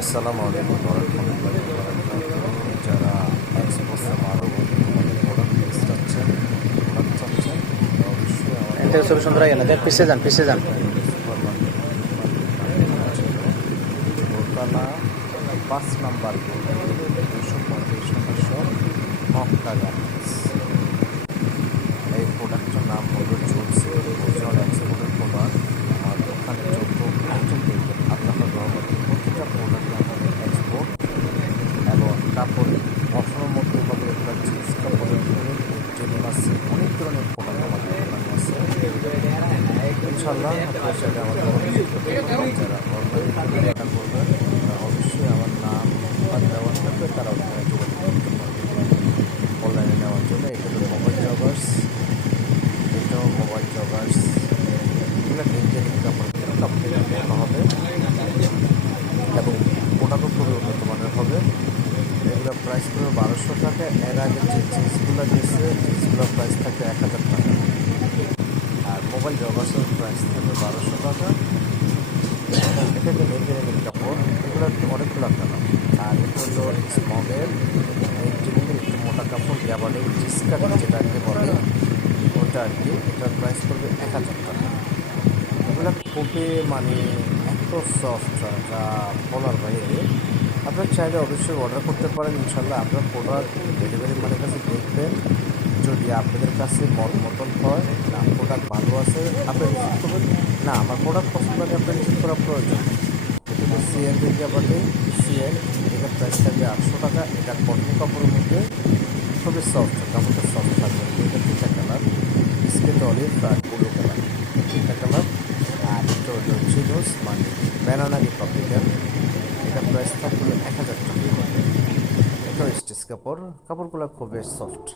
আসসালামু আলাইকুম ওয়া রাহমাতুল্লাহি যারা এক্সপোর্ট আমারও তোমাদের প্রোডাক্ট চাচ্ছেন অবশ্যই এখান আমাদের থেকে ছবি সুন্দর হয় না, দেখ পিছিয়ে যান পিছিয়ে যান। সুপার মার্কেট দোতলা 5 নাম্বার 235 মক্কা গার্মেন্টস। এই প্রোডাক্টের নাম হলো চলছে ওজন এক্সপোর্টের প্রোডাক্ট। আমার দোকানে যত আইটেম দেখবেন আল্লাহর রহমতে প্রতিটা প্রোডাক্ট আমাদের এক্সপোর্ট এবং কাপড় অসমের মধ্যে হবে এগুলো জিন্স কাপড়ের ডেনিম আছে, অনেক ধরনের প্রোডাক্ট আমাদের দোকানে আছে। ইনশাল্লাহ আপনার সাথে আমার দোকানে ভিজিট করতে পারবেন। যারা অনলাইনে কেনাকাটা করবেন অবশ্যই আমার নাম আর দেওয়া থাকবে, তারা ওখানে যোগাযোগ করতে পারবে অনলাইনে নেওয়ার জন্য। এটা হলো মোবাইল জগার্স, এটাও মোবাইল জগার্স, এগুলো মেনটেনিং কাপড় ভালো হবে এবং প্রোডাক্টও খুবই উন্নত মানের হবে। এগুলো প্রাইস পড়বে 1200 টাকা। এর আগে যে জিন্সগুলো দিয়েছে জিন্সগুলোর প্রাইস থাকবে 1000 টাকা, আর মোবাইল জগার্সের প্রাইস থাকবে 1200 টাকা। এটা হলো মেনটেনিং কাপড়, এগুলো অনেকগুলো কালার। আর এটা হলো স্মগের মেনটেনিংয়ের একটু মোটা কাপড়, গ্যাবার্ডিং জিসকাট যেটাকে বলে ওটা আর কি। এটার প্রাইস পড়বে 1000 টাকা। এগুলো খুবই এত সফট যা বলার বাইরে। আপনার চাইলে অবশ্যই অর্ডার করতে পারেন। ইনশাল্লাহ আপনার প্রোডাক্ট ডেলিভারি মানের কাছে দেখবেন, যদি আপনাদের কাছে মতন হয় না প্রোডাক্ট ভালো আছে আপনি রিসিভ করবেন, না আমার প্রোডাক্ট পছন্দ হলে আপনি রিসিভ করার প্রয়োজন। এটা হলো সিএন বিজ্ঞাপনে সিএন, এটা প্রাইস থাকবে 800 টাকা। এটা কটন কাপড়ের মধ্যে খুবই সফট, কাপড়টা সফট থাকবে। এটা 3টা কালার, বিস্কিট অলিভ আর ব্লু কালার, 3টা কালার। আর এটা হলো চিনোস ব্যানানা রিপাবলিকান, এটা প্রাইস থাকবে 1000 টাকা। এটাও স্টিচ কাপড়, কাপড়গুলো খুবই সফট।